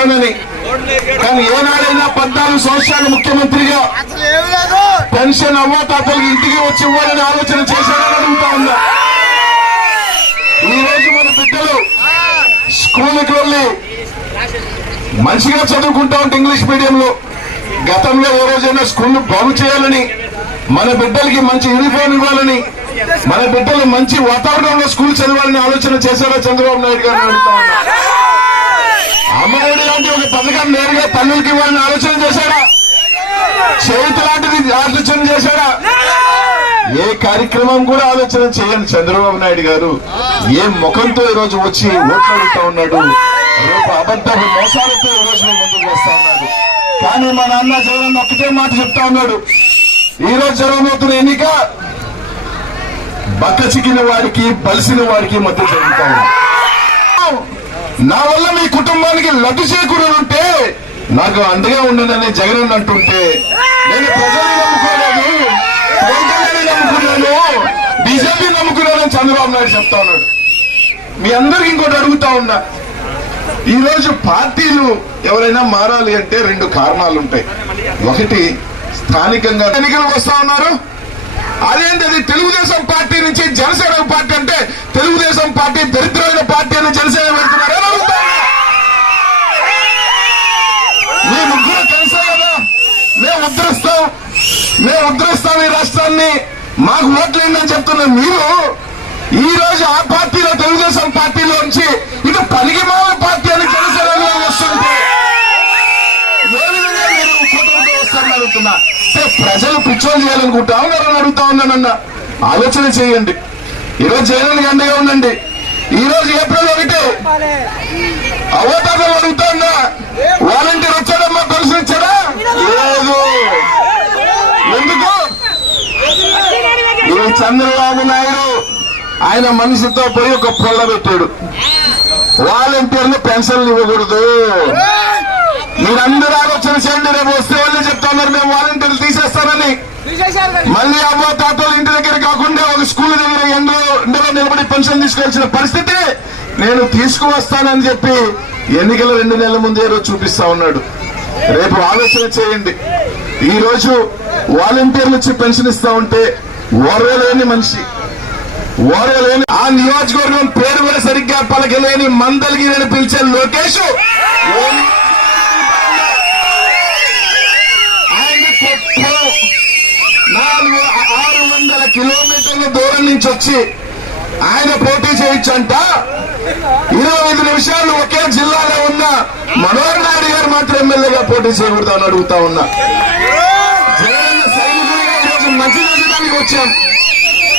ఇస్తానని. కానీ ఏనాడైనా 14 సంవత్సరాలు ముఖ్యమంత్రిగా పెన్షన్ అవ్వాతాతలకు ఇంటికి వచ్చి ఇవ్వాలని ఆలోచన చేశారని అడుగుతా ఉన్నా. ఈ రోజు మన బిడ్డలు స్కూల్కి వెళ్ళి మంచిగా చదువుకుంటా ఉంటే ఇంగ్లీష్ మీడియంలో గతంలో ఏ రోజైనా స్కూల్ బాగు చేయాలని, మన బిడ్డలకి మంచి యూనిఫామ్ ఇవ్వాలని, మన బిడ్డలు మంచి వాతావరణంలో స్కూల్ చదవాలని ఆలోచన చేశారా చంద్రబాబు నాయుడు గారు అడుగుతా ఉన్నా. అమ్మఒడి లాంటి ఒక పథకం నేరుగా తల్లులకి ఇవ్వాలని ఆలోచన చేశారా? చేతి లాంటిది ఆలోచన చేశారా? ఏ కార్యక్రమం కూడా ఆలోచన చేయండి చంద్రబాబు నాయుడు గారు. ఏ ముఖంతో ఈ రోజు వచ్చి ఓట్లు అడుగుతా ఉన్నాడు, రేపు అబద్ధపు మోసాలతో ఈ రోజు ముందుకు వస్తా ఉన్నాడు. కానీ మా నాన్న జగన్ ఒక్కటే మాట చెప్తా ఉన్నాడు, ఈ రోజు జరగబోతున్న ఎన్నిక బక్క చిక్కిన వాడికి బలిసిన వాడికి మధ్య జరుగుతా ఉంది. నా వల్ల మీ కుటుంబానికి లడ్డు చేకూరుంటే నాకు అండగా ఉండనని జగన్ అంటుంటే, నేను ప్రజల్ని నమ్ముకోలేదు, ప్రజలని నమ్ముకున్నాను, బీజేపీ నమ్ముకున్నానని చంద్రబాబు నాయుడు చెప్తా ఉన్నాడు. మీ అందరికి ఇంకోటి అడుగుతా ఉన్నా, ఈ రోజు పార్టీలు ఎవరైనా మారాలి అంటే 2 కారణాలు ఉంటాయి. ఒకటి, స్థానికంగా ఎన్నికలకు వస్తా ఉన్నారు. అదేంటది, తెలుగుదేశం పార్టీ నుంచి జనసేన పార్టీ అంటే తెలుగుదేశం పార్టీ దరిద్రమైన పార్టీ అని జనసేన పెడుతున్నారు. మీ ముగ్గురు తెలుసా కదా, మేము ఉద్ధరిస్తాం ఈ రాష్ట్రాన్ని, మాకు ఓట్లేందని చెప్తున్న మీరు ఈ రోజు ఆ పార్టీలో తెలుగుదేశం పార్టీలోంచి ఇటు పనికిమాల పార్టీ అని జనసేనలో వస్తుంటే ఏ విధంగా మీరు కూటమితో వస్తారని అడుగుతున్నా. ప్రజలు పిచ్చోలు చేయాలనుకుంటా ఉన్నారని అడుగుతా ఉన్నానన్న ఆలోచన చేయండి. ఈరోజు జగన్ అండగా ఉండండి. ఈ రోజు ఏప్రిల్ 1 అవతారం అడుగుతా ఉన్నా, వాలంటీర్ వచ్చాడమ్మా, పెన్షన్ ఇచ్చాడా? లేదు. ఎందుకు? ఈ చంద్రబాబు నాయుడు ఆయన మనసుతో పోయి ఒక పొల్ల పెట్టాడు, వాలంటీర్లు పెన్షన్లు ఇవ్వకూడదు. మీరందరూ ఆలోచన చేయండి. రేపు వస్తే వాళ్ళే చెప్తా ఉన్నారు, మేము వాలంటీర్లు తీసేస్తానని. మళ్ళీ అవ్వ తాతలు ఇంటి దగ్గర కాకుండా ఒక స్కూల్ దగ్గర ఎండలో నిలబడి పెన్షన్ తీసుకోవాల్సిన పరిస్థితి నేను తీసుకువస్తానని చెప్పి ఎన్నికల 2 నెలల ముందే రోజు చూపిస్తా ఉన్నాడు. రేపు ఆలోచన చేయండి. ఈ రోజు వాలంటీర్లు వచ్చి పెన్షన్ ఇస్తా ఉంటే ఓర్వలేని మనిషి, ఓర్వలేని ఆ నియోజకవర్గం పేరు కూడా సరిగ్గా పలకలేని మందలగిరి పిలిచే లోకేష్ 600 కిలోమీటర్ల దూరం నుంచి వచ్చి ఆయన పోటీ చేయొచ్చంట. 25 నిమిషాలు ఒకే జిల్లాలో ఉన్న మనోహర్ నాయుడు గారు మాత్రం ఎమ్మెల్యేగా పోటీ చేయకూడదు అని అడుగుతా ఉన్నా. జగన్ సైనికులుగా ఈరోజు మంచి చేసడానికి వచ్చాం.